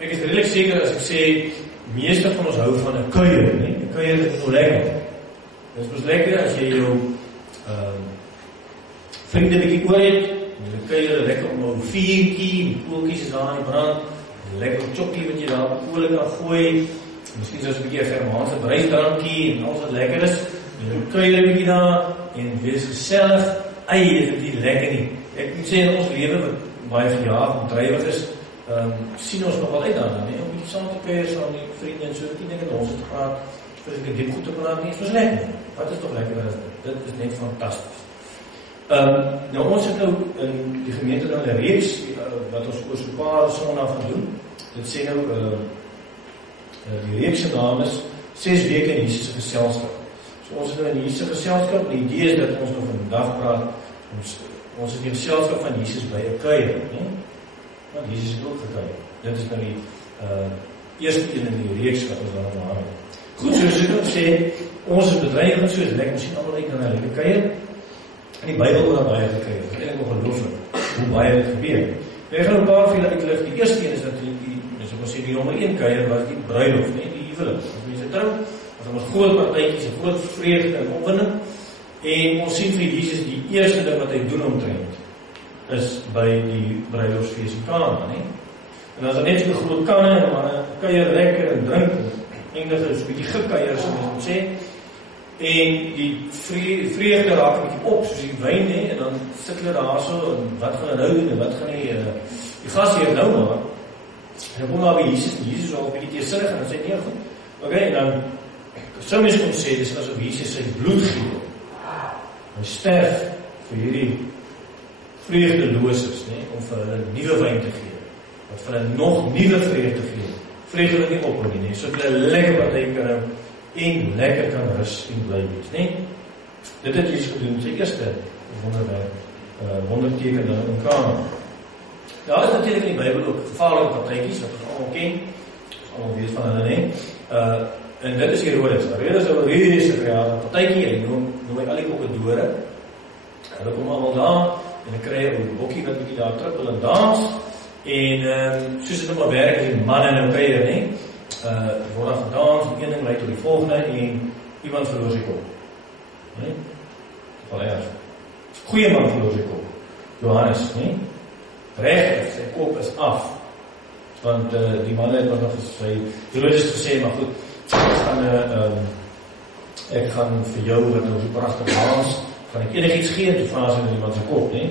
ek is redelijk seker as ek sê, meeste van ons hou van 'n kuier, nie? 'n kuier is so lekker. Dit is mos lekker as jy jou vriende bietjie oor het, en jy kuier lekker om 'n vuurtjie, koeltjies is daar in die brand, lekker chokkie wat jy daar op kolle kan gooi, miskien soos 'n bietjie 'n Germaanse bruisdrankie en alles wat lekker is, en jy kuier 'n bietjie daar, en wees gesellig, is dit nie lekker nie. Ek moet sê, in ons lewe wat baie verjaag en drywig is, sien ons nog wel uit daarna, nee, om bietjie saam te kuier, saam die vriende en so, die dink in ons het gehad, vir ek diep goed te praat, nie, soos lekker. Wat is toch lekker as dit is net fantastisch. Nou ons het nou in die gemeente nou 'n reeks, wat ons oor so 'n paar sondae gaan doen. Dit sê nou, die reeks se naam is 6 weke in Jesus se geselskap. So ons is nou in Jesus se geselskap, die idee is dat ons nou vandag praat, ons is in die geselskap van Jesus by 'n kuier, nee? Want Jesus het ook gekuier. Dit is nou die eerste een in die reeks wat ons dan aanhaal. Goed, soos ek ook sê, ons is bedreigend, soos ek misschien allemaal uit na die kuier, en die Bybel oor baie gekuier, dat is ongelooflik, hoe baie dit gebeur. Ek gaan een paar vele uitlig, die eerste een is natuurlijk die nommer 1 kuier was die bruiloft, nee, die huwelik. As mense trou, as ons groot partytjies, 'n groot vreugde en opwinding, en ons sien vir Jesus die eerste ding wat hy doen omtrent, is by die bruiloftsfees in Kana, nee. En as er net so groot kanne, en manne kuier lekker en drink, eindige is 'n bietjie gekuier, so mens moet sê, en die vreugde raak 'n bietjie op, soos die wyn, nee, en dan sit hulle daar so, en wat gaan hulle nou doen, en wat gaan die gasheer nou maar, en dan kom daar by Jesus, en Jesus is al 'n bietjie teersinnig, en dan sê, nee, goed, oké, en dan, sou mens kon sê, dis asof Jesus sy bloed gee, hy sterf vir hierdie vreugdelooses, nee, om vir hulle nuwe wyn te gee, wat vir hulle nog nuwe vreugde gee, vreugde wat nie ophou nie, so dat hulle lekker party kan hou, en lekker kan rus en bly wees, nee. Dit het Jesus gedoen, sy eerste wonderteken in Kana. Daar is natuurlijk in die Bybel ook gevaarlike partytjies, wat ons allemaal ken, ons allemaal weet van hulle, nee. En dit is Herodes. Herodes is 'n reuse partytjie, en noem hy al die bokke. Hulle kom allemaal daar, en dan kry jy 'n bokkie wat bietjie daar trippel en dans, en soos dit nou maar werk, die manne nou kuier, nee, word daar gedans, en een ding lei tot die volgende, en iemand verloor sy kop. Nee? Goeie man verloor sy kop. Johannes, nee? Recht, sy kop is af. Want die man het nog gesê, Herodes gesê, maar goed, ek gaan vir jou, wat nou so prachtig dans, gaan ek enigiets gee, en toe vraag sy met iemand sy kop, nee?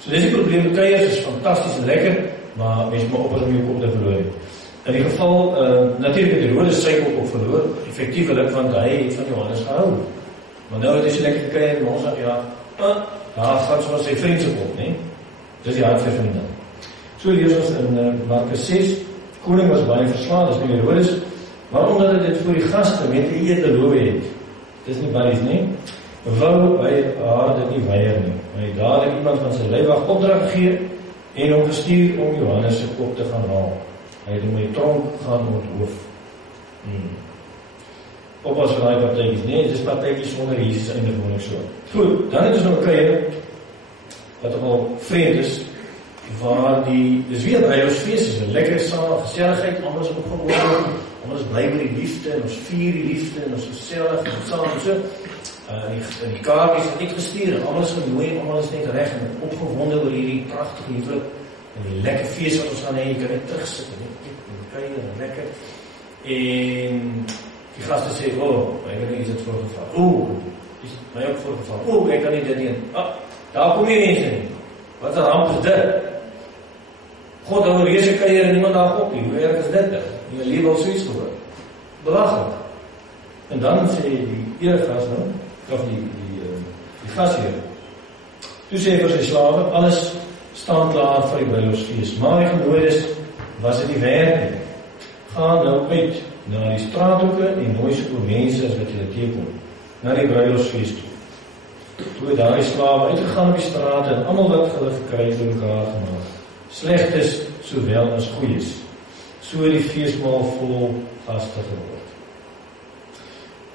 So dit is die probleem, met kuiers is fantastisch en lekker, maar mens moet oppas om jou kop te verloor. In die geval, natuurlijk het Herodes sy kop ook verloor, effectievelik, want hy het van Johannes gehou. Maar nou het hy so lekker gekuier, en ons sê, daar gaan soms sy vriend sy kop, nee? Dis die hart vir vrienden. So lees ons in Markus 6, koning was baie verslaan, dis nie Herodes, maar omdat hy dit voor die gaste met die eet beloof het, dis nie baie nie, wou hy haar dit nie weier nie. Hy het dadelik iemand van sy leiwag opdrag gegee, en hom gestuur om Johannes se kop te gaan haal. Hy het hom in die tronk gaan onthoof. Oppas vir daai partytjies, nee, dis partytjies sonder Jesus einde van ek so. Goed, dan het ons nog 'n kuier, wat al vreemd is, waar dis weer 'n bruiloftsfees, is 'n lekker saam, geselligheid, almal is opgewonde, almal is bly met die liefde, en ons vier die liefde, en ons is gesellig, en saam, en so. En die kaartjies het net gestuur, en almal is genooi, en almal is net reg, en opgewonde oor hierdie pragtige huwelik, en die lekker fees wat ons gaan hê, jy kan net terugsit, en kuier, en lekker, en die gasten sê, eigenlijk is het voorgeval, is my ook voorgeval, ek kan nie dit nie, daar kom nie mense nie, wat 'n ramp is dit, God hou reuse kuier en niemand daar op nie, hoe erg is dit, jy leef al soeis gehoor, belaglik, en dan sê die eregas nou, of die gasheer, toe sê vir sy slawe, alles staan klaar vir die bruiloftsfees, maar die genooides was dit nie werd nie, gaan nou uit, na die straathoeke en nooi soveel mense as wat jy teekom, na die bruiloftsfees toe. Toe het daai slawe uitgegaan op die strate en almal wat hulle gekry het mekaar gemaak. Slegtes sowel as goeies. So die feesmaal vol gaste geword.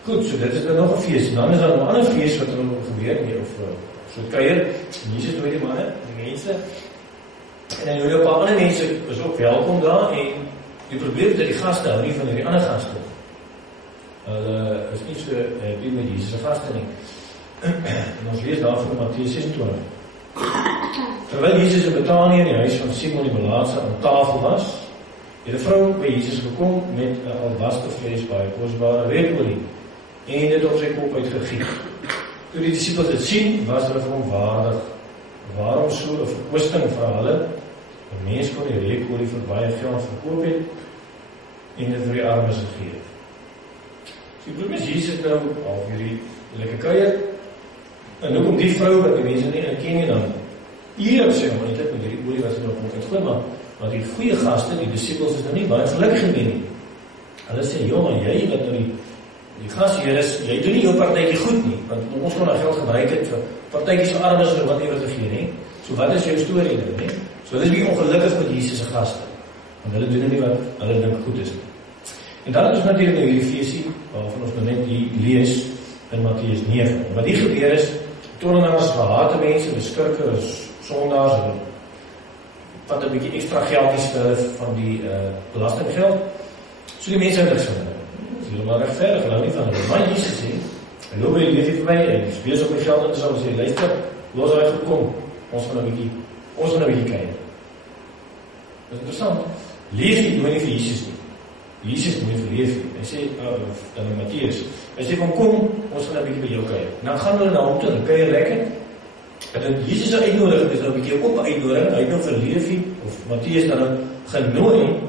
Goed, so dit is dan nog 'n fees. En dan is daar nog 'n ander fees wat er gebeur hier of so kuier. Jesus nooi die manne, die mense. En dan nooi 'n paar ander mense is ook welkom daar en Die probleem is dat die gaste hou nie van die ander gaste. Hulle is nie so happy met Jesus' gaste nie. En ons lees daarvan in Mattheus 26. Terwyl Jesus in Betanië in die huis van Simon die Melaatse aan tafel was, het 'n vrou by Jesus gekom met 'n albasterfles baie kosbare reukolie en dit op sy kop uitgegiet. Toe die disippels dit sien, was hulle vir hom waardig. Waarom so 'n verkwisting vir hulle? 'n Mens kon die reukolie vir baie geld verkoop het en dit vir die armes gegee het. So die probleem is, Jesus nou al hierdie lekker kuier, en ook om die vrou wat die mense nie ken nie, dan hier sê hom eintlik met hierdie olie wat sy nog moet uitgooi, maar die goeie gaste, die disippels is nou nie baie gelukkig mee nie. Hulle sê, joh, maar jy wat nou die gasheer is, jy doen nie jou partytjie goed nie, want ons kon nou geld gebruik het vir partytjies vir armes of wat ewer te gee, nie? So wat is jou storie nou, nie? So hulle is bietjie ongelukkig met Jesus se gaste, want hulle doen nie wat hulle dink goed is nie. En dan het ons natuurlijk nou hierdie feesie, waarvan ons nou net die lees in Mattheus 9. En wat hier gebeur is, tollenaars, gehate mense, beskurke, sondaars, hulle vat 'n bietjie extra geldjies vir hulle van die belastinggeld. So die mense het niks van hulle. Dis helemaal regverdig, hulle hou nie van hulle. Maar Jesus sê, hy loop by die leefie vir my, en is bezig op my geld en sal sê, luister, los hy gekom, ons gaan nou 'n bietjie kyk. Dit is interessant. Leefie doe nie vir Jesus nie. Jesus moet vir leefie. Hy sê, dan in Mattheus, hy sê van kom, ons gaan 'n bietjie by jou kyk. Dan gaan hulle na hom toe, dan kuier lekker. En dan Jesus se uitnodiging is nou 'n bietjie op 'n uitnodiging, hy het nou vir Leefie, of Mattheus dan nou genooi,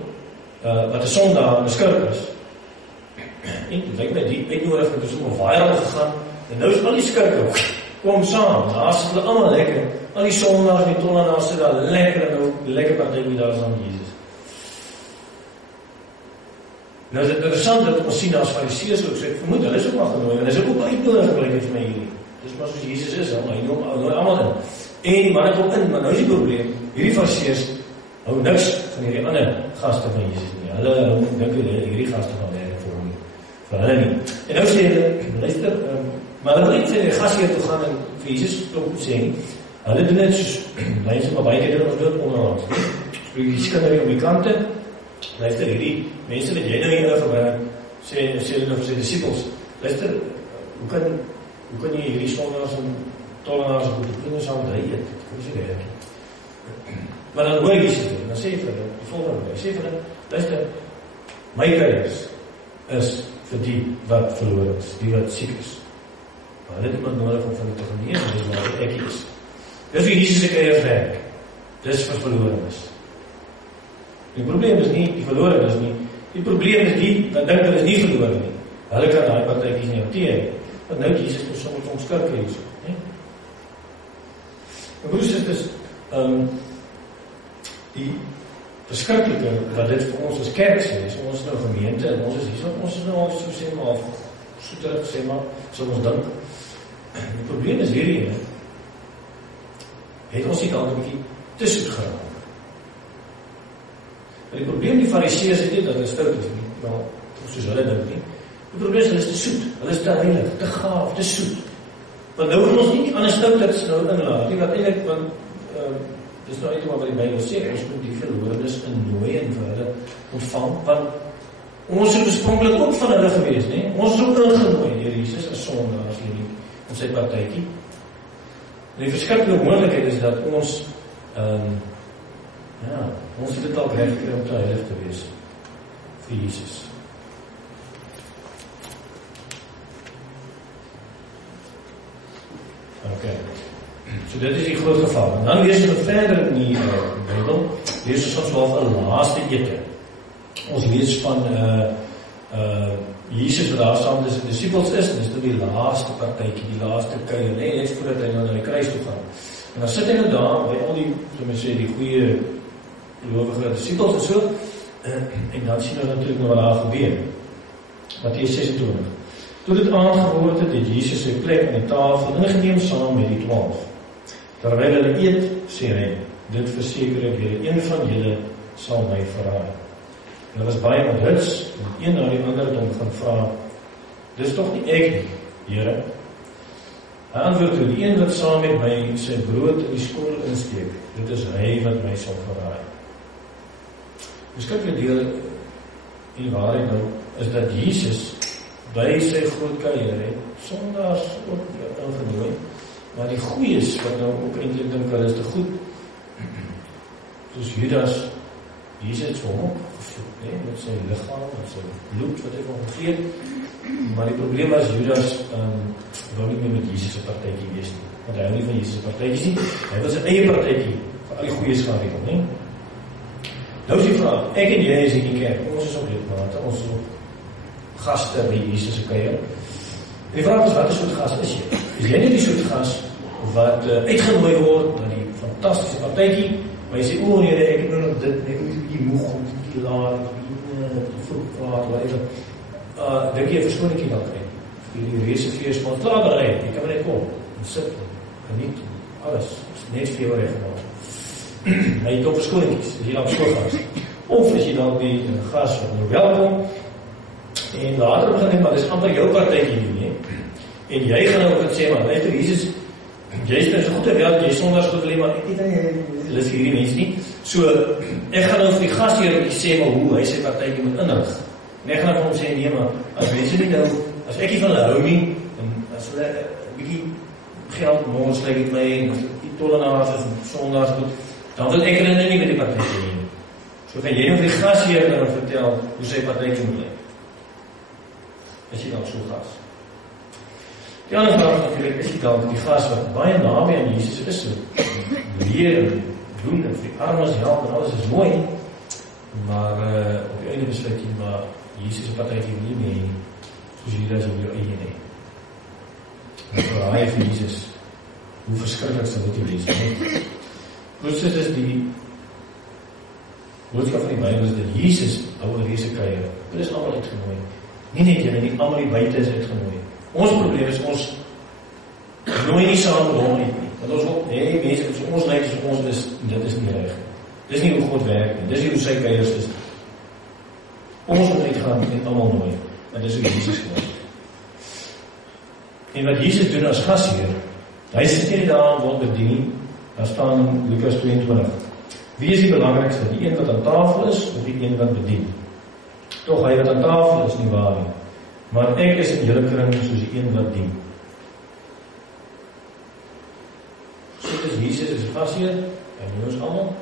wat 'n sondaar en 'n skurk is. En dit lyk my die uitnodiging het so viral gegaan, en nou is al die skurke, kom saam, daar sit hulle almal lekker, al die sondaars en die tollenaars sit daar lekker, en nou lekker partytjie daar saam met Jesus. Nou is het interessant dat ons sien as Fariseërs ook, so ek vermoed, hulle is ook maar genooi, en hy is ook uitnodiging blyk vir my hierdie. Dis maar soos Jesus is, hy nooi almal in. En die manne kom in, maar nou is die probleem, hierdie Fariseërs hou niks van hierdie ander gaste van Jesus nie. Hulle dink hierdie gaste van werk vir hulle nie. En nou sê hulle, luister, maar hulle wil nie vir die gasheer toe gaan en vir Jesus klop sê nie. Hulle doen dit soos, mense maar baie keer doen ons dood onderlangs. So die skinderie op die kante, luister, hierdie mense wat jy nou hier gebruik, sê hulle nou vir sy disippels, luister, hoe kan jy hierdie sondaars en tollenaars goed, hoe kan jy saam drie eet? Hoe sê jy dit? Maar dan hoor Jesus dit, dan sê hy vir hulle, die volgende, hy sê vir hulle, luister, my kuiers is vir die wat verloor is, die wat siek is. Maar hulle het iemand nodig om van hulle te genees, dis waar ek is. Dis wie Jesus se kuiers werk, dis vir verlorenes. Die probleem is nie die verlorenes nie, die probleem is die wat dink hulle is nie verloren nie. Hulle kan daai partytjies nie hanteer nie. Want nou Jesus moet soms omskurk hê so, né? En broers en susters, die verskriklike wat dit vir ons as kerk sê, is ons nou gemeente en ons is hier, ons is nou al so sê maar so terug sê maar, so ons dink. Die probleem is hierdie, het ons nie al 'n bietjie te soet geraak. En die probleem die Fariseërs het nie dat hulle stout is nie, wel, soos hulle dink nie. Die probleem is hulle is te soet, hulle is te heilig, te gaaf, te soet. Want nou wil ons nie die ander stouters nou inlaat nie, wat eintlik, want dis nou eintlik wat die Bybel sê, ons moet die verlorenes innooi en vir hulle ontvang, want ons het oorspronklik ook van hulle gewees, nie? Ons is ook ingenooi deur Jesus as sondaars hierdie in sy partytjie. Die verskriklike moontlikheid is dat ons ons het dit al reg gekry om te heilig te wees vir Jesus. Okay. So dit is die groot geval. En dan lees ons verder in die Bybel, lees ons wel 'n laaste ete. Ons lees van Jesus wat daar saam met sy disippels is, en dis nou die laaste partytjie, die laaste kuier, net voordat hy nou na die kruis toe gaan. En dan sit hy nou daar by al die, so men sê, die goeie gelowige disippels en so, en dan sien ons natuurlik nou wat daar gebeur. Mattheus 26. Toe dit aangeword het Jesus sy plek aan die tafel ingeneem saam met die 12. Terwyl hulle eet, sê hy, dit verseker ek julle, een van julle sal my verraai. En hulle was baie onthuts, en een na die ander het hom gaan vra, dis tog nie ek nie, Here. Hy antwoord toe, die een wat saam met my sy brood in die skool insteek, dit is hy wat my sal verraai. Beskiklik deel die waarheid nou, is dat Jesus by sy groot kuier het, Sondags ook ingenooi, maar die goeies wat nou ook eintlik dink hulle is te goed, soos Judas, Jesus het vir hom ook gevoed, met sy liggaam, met sy bloed wat hy van gegee het, maar die probleem was Judas wou nie meer met Jesus 'n partytjie wees nie, want hy hou nie van Jesus 'n partytjie nie, hy wil sy eie partytjie vir al die goeies gaan regel, nie? Nou is die vraag, ek en jy is in die kerk, ons is op lidmate, ons is op gaste by Jesus se kuier. En die vraag is, wat is soort gas is jy? Is jy nie die soort gas wat uitgenooi word na die fantastiese partytjie, maar jy sê, Here, ek het nog dit, ek moet 'n bietjie moeg, 'n bietjie laat, 'n bietjie vroeg praat, whatever. Dink jy 'n verskoning dalk kry? Vir die reserveers maar klaar berei, jy kan net kom, en sit, geniet, alles, is net vir jou reggemaak. Maar jy het ook verskoningies, as jy dan so gas. Of as jy dan die gas wat nou welkom, en later begin jy, maar dis amper jou partytjie nie, en jy gaan nou ook sê, maar luister, Jesus, jy is nou so goed en wel, jy is Sondags goed alleen, maar ek weet nie, lus hierdie mens nie, so, ek gaan nou vir die gasheer sê, maar hoe hy sy partytjie moet inrig, en ek gaan vir hom sê, nee, maar, as mense nie nou, as ek nie van hulle hou nie, en as hulle, bietjie geld morgen sluit met my, en die tollenaars is Sondags goed, dan wil ek hulle nie met die partytjie nie, so kan jy nou vir die gasheer nou vertel, hoe sy partytjie moet lyk, as jy dan so gas. Die ander vraag natuurlijk is dan die gas wat baie naby aan Jesus is, leer en doen en vir die armes help en alles is mooi, maar op die einde besluit jy, maar Jesus is partytjie nie mee, soos jy dat op jou eie nie. En verraai vir Jesus, hoe verskriklik sal dit wees, nie? Proses is die boodskap van die Bybel is dat Jesus hou in deze kuier, dit is allemaal uitgenooi. Nie net jy, nie allemaal die buite is uitgenooi. Ons probleem is, ons nooi nie saam met hom nie. Want ons wil, nee, mense, ons lyk as ons is, dit is nie reg. Dit is nie hoe God werk nie, dit is nie hoe sy kuiers is. Ons moet uitgaan en allemaal nooi, want dit is hoe Jesus gewas. En wat Jesus doen as gasheer, hy sit nie daar en word bedien, daar staan Lukas 22. Wie is die belangrikste, die een wat aan tafel is, of die een wat bedien? Toch, hy wat aan tafel is nie waar nie. Maar ek is in julle kring soos die een wat dien. So is Jesus is gasheer, hy nooi ons allemaal,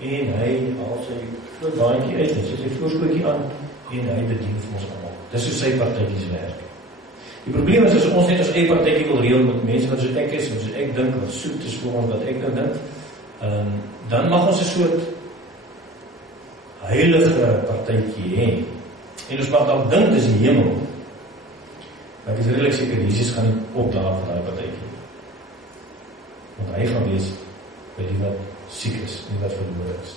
en hy haal sy vloedbaantjie uit, en sy vloerskootjie aan, en hy bedien vir ons allemaal. Dis so sy partytjies werk. Die probleem is, as ons net ons eie partytjie wil reël met mense wat soos ek is, en soos ek dink, wat soet is vir ons, wat ek dink, dan mag ons 'n soort heilige partytjie hê. En ons mag dan dink dis die hemel. Ek is redelijk seker, Jesus gaan nie opdaag vir die partytjie. Want hy gaan wees by die wat siek is, en die wat verloor is.